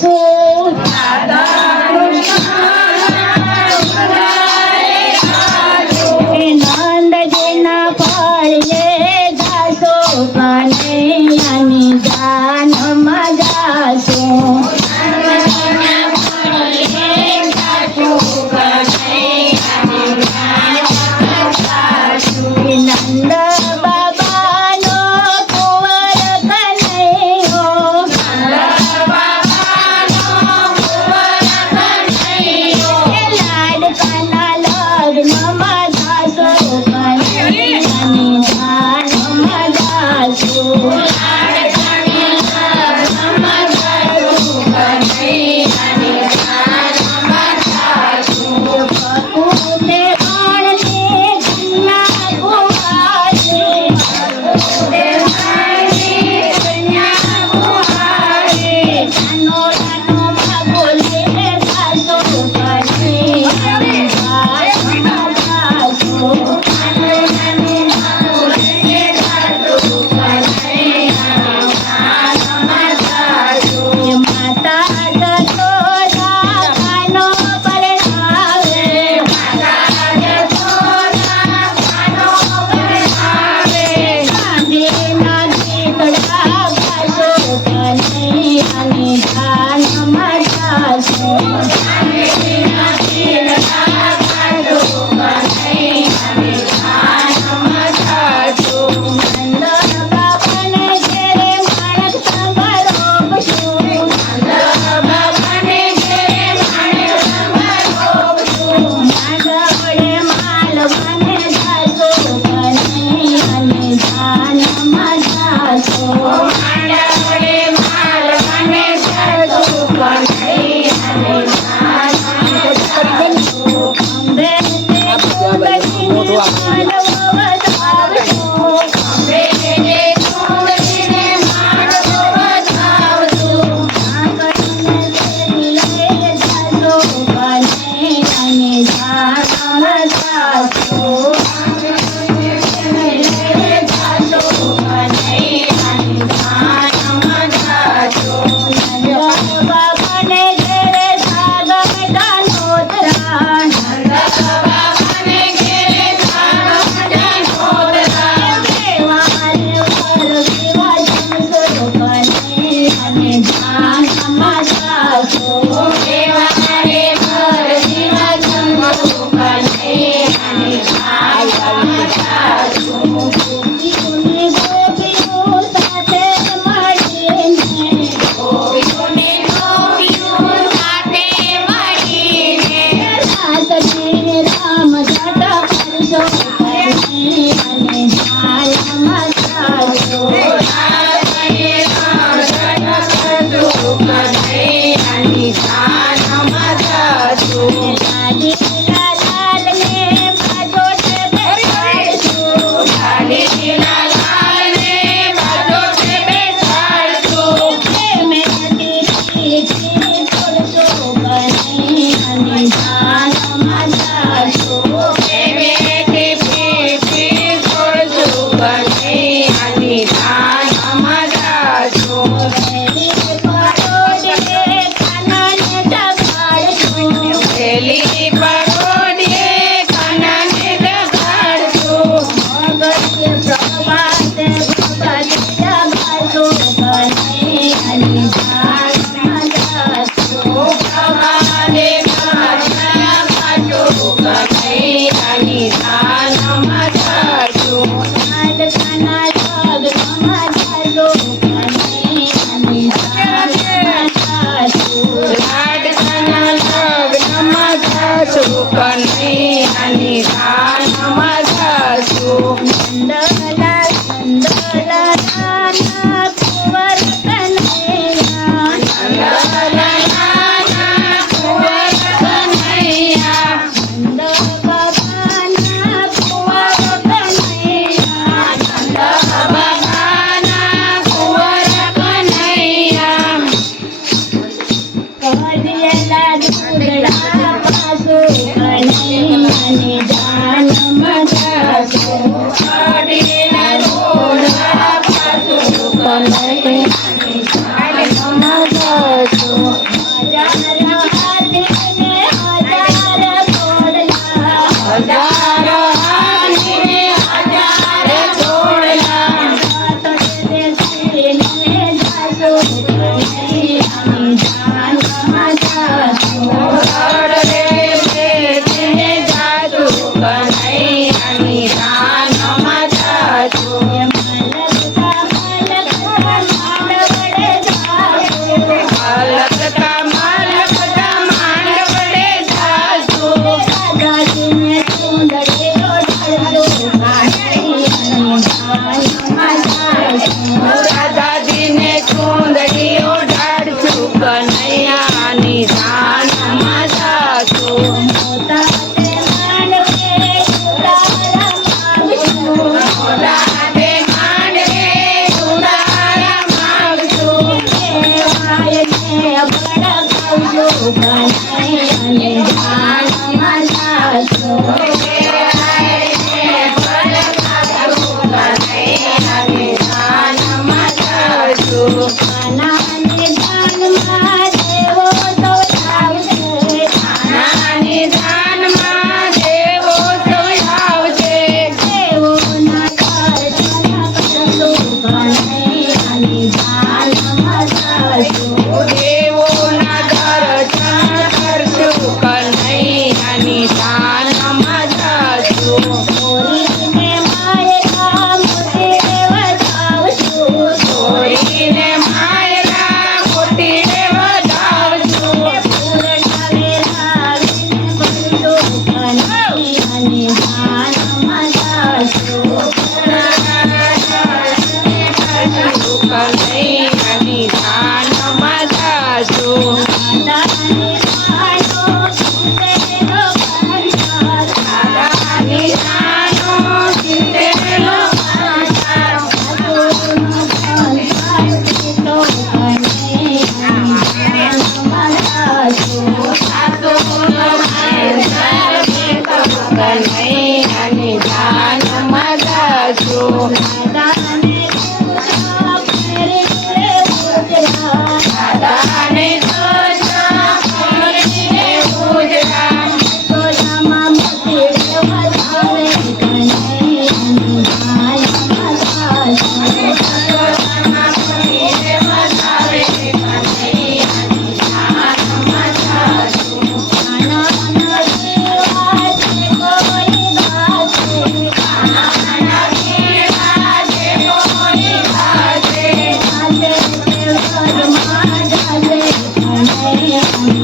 fool. जान माझा Amen.